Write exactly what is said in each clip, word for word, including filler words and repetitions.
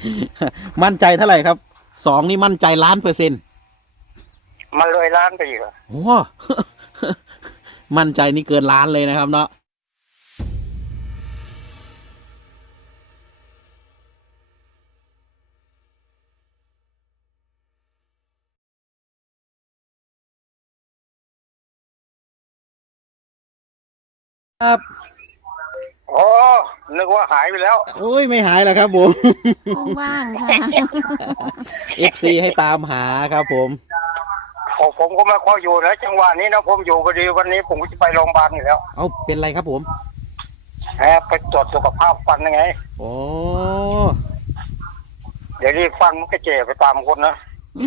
มั่นใจเท่าไหร่ครับสองนี่มั่นใจล้านเปอร์เซ็นต์มันเลยล้านไปอีกอะโอ้ มั่นใจนี่เกินล้านเลยนะครับเนาะครับโอ้นึกว่าหายไปแล้วโอ้ยไม่หายแล้วครับผมว่างๆค่ะเอฟซีให้ตามหาครับผมโอ้ผมก็ไม่ค่อยอยู่นะจังหวะนี้นะผมอยู่พอดีวันนี้ผมก็จะไปโรงพยาบาลอยู่แล้วเอาเป็นไรครับผมแอบไปตรวจสุขภาพฟันยังไงโอ้เดี๋ยวนี้ฟันมันก็เจ็บไปตามคนนะ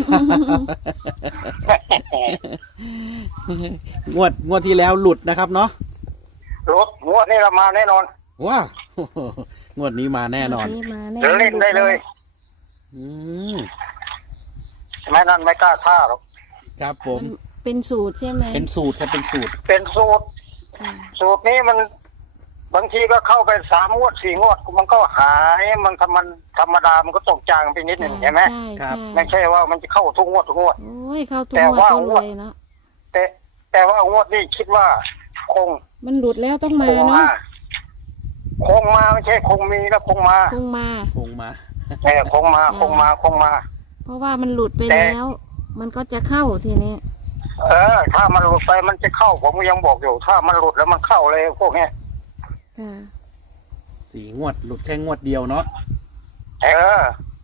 งวดงวดที่แล้วหลุดนะครับเนาะรถงวดนี้เรามาแน่นอนว้าว งวดนี้มาแน่นอนมาแน่เดี๋ยวเล่นได้เลยอืมไม่นั่นไม่กล้าท่าหรอกครับผมมันเป็นสูตรใช่ไหมเป็นสูตรครับเป็นสูตรเป็นสูตรค่ะสูตรนี้มันบางทีก็เข้าไปสามงวดสี่งวดมันก็หายมันธรรมดาธรรมดามันก็ตกจางไปนิดหนึ่งใช่ไหมใช่ครับใช่ไม่ใช่ว่ามันจะเข้าทุกงวดทุกงวดโอ้ยเข้าทุกแต่งวดว่าต้นเลยเนาะแต่แต่ว่างวดนี้คิดว่า คงมันหลุดแล้วต้องมาคงเนาะมาคงมาไม่ใช่คงมีแล้วคงมาคงมาคงมาเออคงมาคงมาคงมาเพราะว่ามันหลุดไปแต่แล้ว มันก็จะเข้าทีนี้เออ ถ้ามันหลุดไปมันจะเข้าผมก็ยังบอกอยู่ ถ้ามันหลุดแล้วมันเข้าเลยพวกเนี้ยค่ะสี่งวดหลุดแค่งวดเดียวเนาะเออ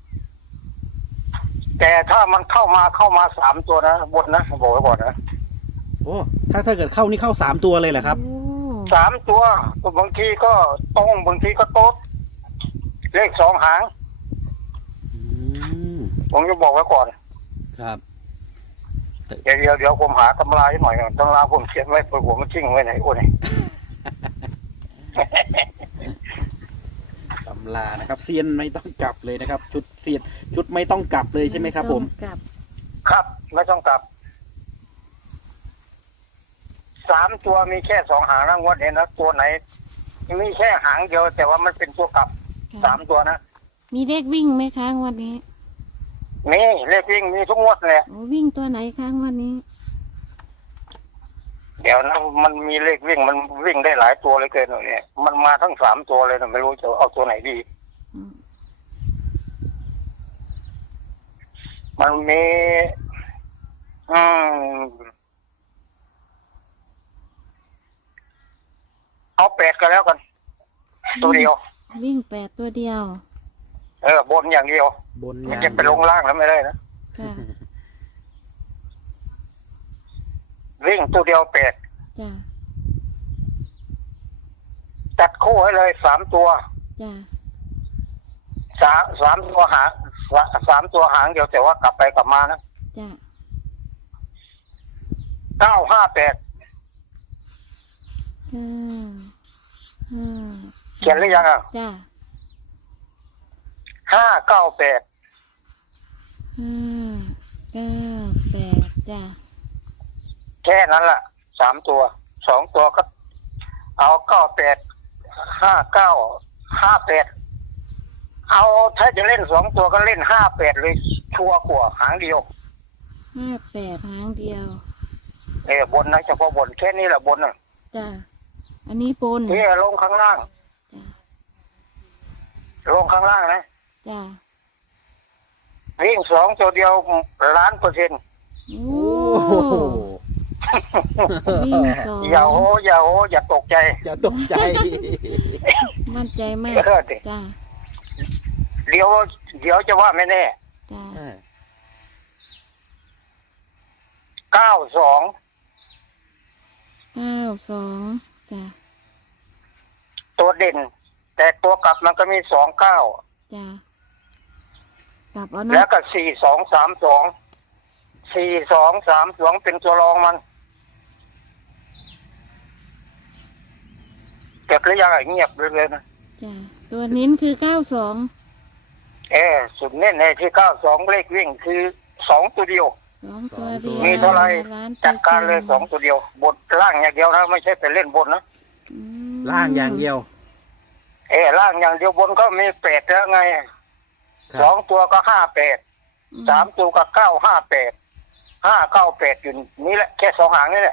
แต่ถ้ามันเข้ามาเข้ามาสามตัวนะบนนะบอกไว้ก่อนนะโอ้ถ้าถ้าเกิดเข้านี่เข้าสามตัวเลยเหรอครับโอ้สามตัวบางทีก็ตรงบางทีก็โต๊ดเลขสองหางอืมผมจะบอกไว้ก่อนครับเดี๋ยวเดี๋ยวเดี๋ยวผมหาตำราให้หน่อยตำราผมเขียนไว้เปิดหัวมันทิ้งไว้ไหนโอ้ยตำลานะครับเซียนไม่ต้องกลับเลยนะครับ ชุดเซียนชุดไม่ต้องกลับเลยใช่ไหมครับผมกลับครับไม่ต้องกลับสามตัวมีแค่สองหางนะงวดเห็นนะตัวไหน มีแค่หางเดียว แต่ว่ามันเป็นตัวกลับค่ะสามตัวนะมีเลขวิ่งไหมคะงวันนี้มีเลขวิ่งมีทุกงวดเลยโอ้วิ่งตัวไหนคะงวันนี้เดี๋ยวนะมันมีเลขวิ่งมันวิ่งได้หลายตัวเลยเกินเนี่ยมันมาทั้งสามตัวเลยนะไม่รู้จะเอาตัวไหนดีอืมมันมีอืมเอาแปดกันแล้วกัน ตัวเดียววิ่งแปดตัวเดียวเออบนอย่างเดียวบนมันยางจะไปลงล่างแล้วไม่ได้นะค่ะวิ่งตัวเดียวแปดจ้ะจัดคู่ให้เลยสามตัวจ้ะสามสามตัวหางสาสามตัวหางเดียวแต่ว่ากลับไปกลับมานะจ้ะเก้าห้าแปดห้าห้าเขียนหรือยังอ่ะจ้ะห้าเก้าแปดห้าเก้าแปดจ้ะแค่นั้นแหละสามตัวสองตัวก็ เอาเก้าแปดห้าเก้าห้าแปดเอาถ้าจะเล่นสองตัวก็เล่นห้าแปดเลยชัวร์กว่าหางเดียวห้าแปดหางเดียวเออบนนะเฉพาะบนแค่นี้แหละบนน่ะจ้ะอันนี้ปนนี่ลงข้างล่างจ้ะลงข้างล่างนะจ้ะวิ่งสองตัวเดียวล้านเปอร์เซ็นต์โอ้โอ้โหวิ่งสองอย่าโอ้อย่าโอ้อย่าตกใจจะตกใจมั่นใจมากเออดิจ้ะเดี๋ยวเดี๋ยวจะว่าไม่แน่จ้ะเก้าสองเก้าสองจ้ะตัวเด่น แต่ตัวกลับมันก็มีสองเก้าจ้ะกลับเอาแล้เนาะวก็สี่สองสามสองสี่สองสามสองเป็นตัวรองมันเก็บหรือยังอะเงียบเลยนะจ้ะตัวเน้นคือเก้าสองเออสุดเน้นในที่เก้าสองเลขวิ่งคือสองตัวเดียวสองตัวเดียวมีเท่าไหร่ล้นจัดการเลยสองตัวเดียว บนล่างอย่างเดียวนะไม่ใช่ไปเล่นบนนะอืมล่างอย่างเดียวเออล่างอย่างเดียวบนก็มีแปดแล้วไงครับสองตัวก็ห้าแปดสามตัวก็เก้าห้าแปดห้าเก้าแปดอยู่นี่แหละแค่สองหางนี่แหละ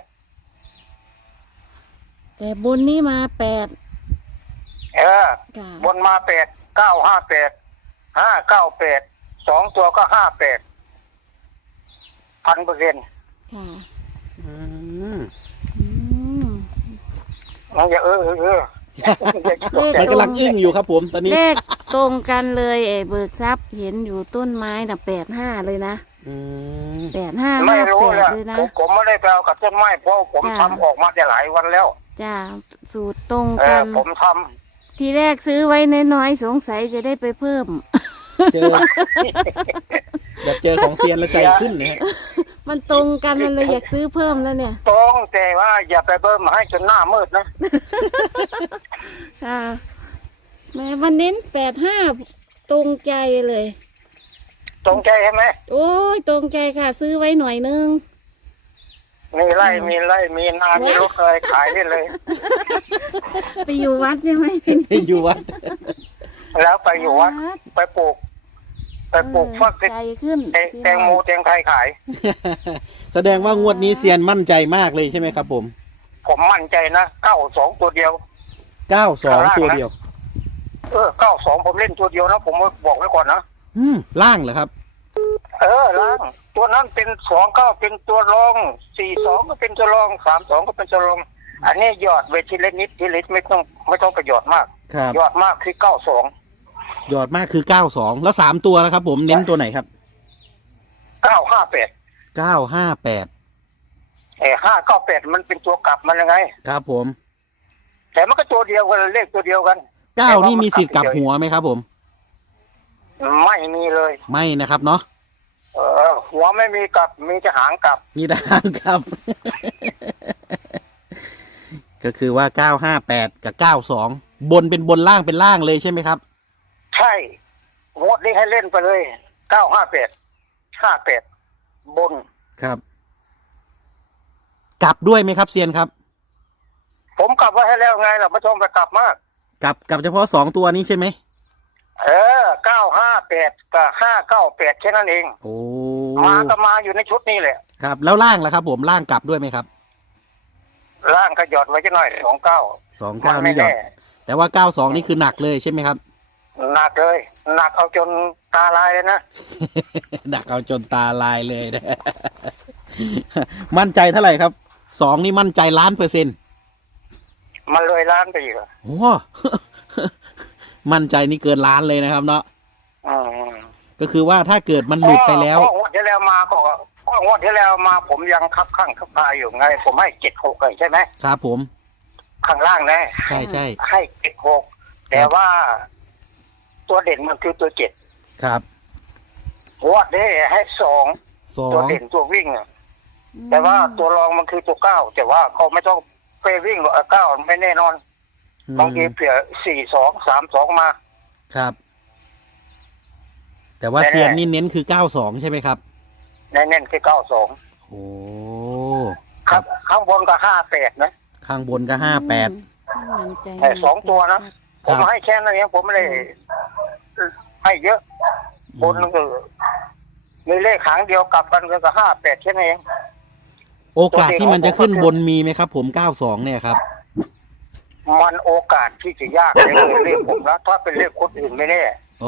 แต่บนนี้มาแปดเออค่ะบนมาแปดเก้าห้าแปดห้าเก้าแปดสองตัวก็ห้าแปดพันเปอร์เซ็นต์ค่ะอืมอืมมันจะเออเออเออมันกำลังอึ้งอยู่ครับผมตอนนี้เลขตรงกันเลยเอเบิกทรัพย์เห็นอยู่ต้นไม้น่ะแปดห้าเลยนะอืมแปดห้าไม่ห้ารู้แปแล้ดวเลยนะผมผมไม่ได้ไปเอากับต้นไม้เพราะผมจ้ะทำออกมาได้หลายวันแล้วจ้าสูตรตรงเอกัอน ผมททีแรกซื้อไว้น้อยๆสงสัยจะได้ไปเพิ่มเจอแบบเจอของเซียนแล้วใจขึ้นนะฮะมันตรงกันมันเลยอยากซื้อเพิ่มแล้วเนี่ยำตรงแต่ว่าอย่าไปเบิ้มให้จนหน้ามืดนะค่ะแม่วันเน้นแปดห้าตรงใจเลยตรงใจใช่ไหมโอ้ยตรงใจค่ะ ซื้อไว้หน่อยนึงมีไร่มีไร่มีนามีรถเลยขายได้เลยไปอยู่วัดใช่ไหมอยู่วัดแล้วไปอยู่วัดไปปลูก ไปปลูกฟักใจขึ้นแตงแตงโมแตงไทยขายแสดงว่างวดนี้เซียนมั่นใจมากเลยใช่ไหมครับผมผมมั่นใจนะเก้าสองตัวเดียวเก้าสองตัวเดียวเออเก้าสองผมเล่นตัวเดียวนะผมบอกไว้ก่อนนะอืมล่างเหรอครับเออล้างตัวนั้นเป็นสองเก้าเป็นตัวรองสี่สองก็เป็นตัวรองสามสองก็เป็นตัวรอง อันนี้ยอดเวทีเล็กนิดทีเล็กไม่ต้องไม่ต้องประโยชน์มากครับยอดมากคือเก้าสองยอดมากคือเก้าสองแล้วสามตัวแล้วครับผมเน้นตัวไหนครับเก้าห้าแปดเก้าห้าแปดเออห้าเก้าแปดมันเป็นตัวกลับมันยังไงครับผมแต่มันก็ตัวเดียวกันเลขตัวเดียวกันเก้านี่มีสิทธิ์กลับหัวไหมครับผมไม่มีเลยไม่นะครับเนาะเออหัวไม่มีกลับมีแต่หางกลับมีทางครับ ก็คือว่าเก้าห้าแปดกับเก้าสองบนเป็นบนล่างเป็นล่างเลยใช่ไหมครับใช่งวดนี้ให้เล่นไปเลยเก้าห้าแปดห้าแปดบนครับ กลับด้วยไหมครับเซียนครับผมกลับไว้ให้แล้วไงล่ะไม่ต้องไปกลับมากกลับกลับเฉพาะสองตัวนี้ใช่ไหมเออเก้าห้าแปดกับห้าเก้าแปดแค่นั้นเองโอ้มาก็มาอยู่ในชุดนี้แหละครับ แล้วล่างล่ะครับผมล่างกลับด้วยไหมครับล่างก็หยอดไว้จะหน่อยสองเก้าสองมัเก้าไม่นี่หยอแน่ดแต่ว่าเก้าสองนี่คือหนักเลยใช่ไหมครับหนักเลยหนักเอาจนตาลายเลยนะหนักเอาจนตาลายเลยนะ มั่นใจเท่าไหร่ครับสองนี่มั่นใจล้านเปอร์เซ็นต์มันเลยล้านไปอีกอะโอ้ มั่นใจนี่เกินล้านเลยนะครับเนาะอืมก็คือว่าถ้าเกิดมันหลุดไปแล้วก็งวดที่แล้วมาก็ก็งวดที่แล้วมาผมยังคับข้างคับคาอยู่ไง ผมให้เจ็ดหกเลยใช่ไหมครับผมข้างล่างนะใช่ใช่ให้เจ็ดหกแต่ว่าตัวเด่นมันคือตัวเจ็ดครับงวดนี้ให้สองสอตัวงเด่นตัววิ่งอะแต่ว่าตัวรองมันคือตัวเก้าแต่ว่าเขาไม่ต้องไปวิ่งหรอกเก้าไม่แน่นอนบางทีเผื่อสี่สองสามสองมาครับ แต่ว่าแน่ๆเซียนนี่เน้นคือเก้าสองใช่ไหมครับแน่นๆคือเก้าสองโอ้ครับ ข้างบนก็ห้าแปดนะข้างบนก็ห้าแปดมั่นใจแต่สองตัวนะคผรับมให้แค่นั้นเองผมไม่ได้ให้เยอะ บนก็มีเลขหางเดียวกลับกันก็ห้าแปดแค่นั้นเองโอกาสที่มันจะขึ้นบนมีไหมครับ ผมเก้าสองเนี่ยครับมันโอกาสที่จะยากเลยเลขผมนะถ้าเป็นเลขคนอื่นไม่แน่โอ้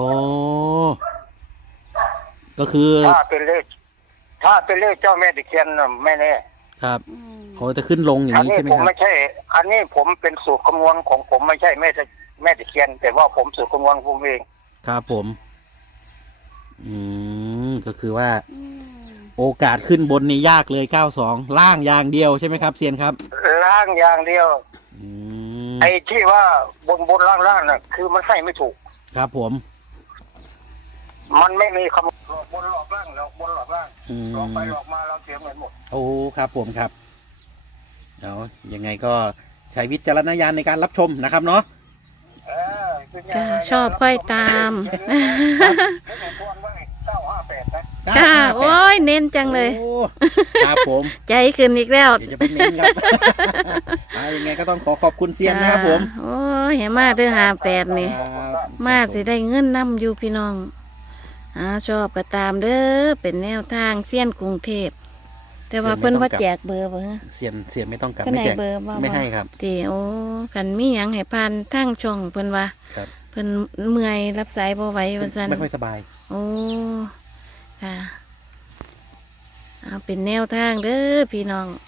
ก็คือถ้าเป็นเลข ถ้าเป็นเลขเจ้าแม่ตะเคียนน่ะไม่แน่ครับอืมเขาจะขึ้นลงอย่างอันนี้นี้ใช่ไหมผมครับไม่ใช่ อันนี้ผมเป็นสูตรคำนวณของผมไม่ใช่แม่ตะแม่ตะเคียน แต่ว่าผมสูตรคำนวณผมเองครับผม อืมก็คือว่าอืมโอกาสขึ้นบนนี่ยากเลยเก้าสองล่างอย่างเดียวใช่ไหมครับเซียนครับล่างอย่างเดียวอืมไอ้ที่ว่าบนบนล่างล่างน่ะ คือมันให้ไม่ถูกครับผมมันไม่มีคำหลอกบนหลอกล่างหลอกบนหลอกล่างอืมหลอกไปหลอกมาเราเสียเงินหมดโอ้ครับผมครับเอายังไงก็ใช้วิจารณญาณในการรับชมนะครับเนาะเออคือไงก็ชอบค่อยตามไม่ถูกควรว่าเก้าห้าแปดนะค่ะโอ้ยเน้นจังเลยโอ้ครับผมใจขึ้นอีกแล้วเดี๋ยวจะไปเน้นครับ อ่ายังไงก็ต้องขอขอบคุณเซียนนะครับผมโอ้ยเห็นมาเด้อหาแปดนี่ครับมาสิได้เงินนำอยู่พี่น้องอ่าชอบก็ตามเด้อเป็นแนวทางเสี้ยนกรุงเทพแต่ว่าเพิ่นว่าแจกเบอร์บ่ฮะเสียนเสียนไม่ต้องกลับเพิ่นไม่ให้แจกเบอร์บ่ไม่ให้ครับติโอ้กันมีหยังให้ผ่านทางช่องเพิ่นว่าครับเพิ่นเมื่อยรับสายบ่ไหวว่าซั่นไม่ค่อยสบายโอ้ค่ะเอาเป็นแนวทางเด้อพี่น้อง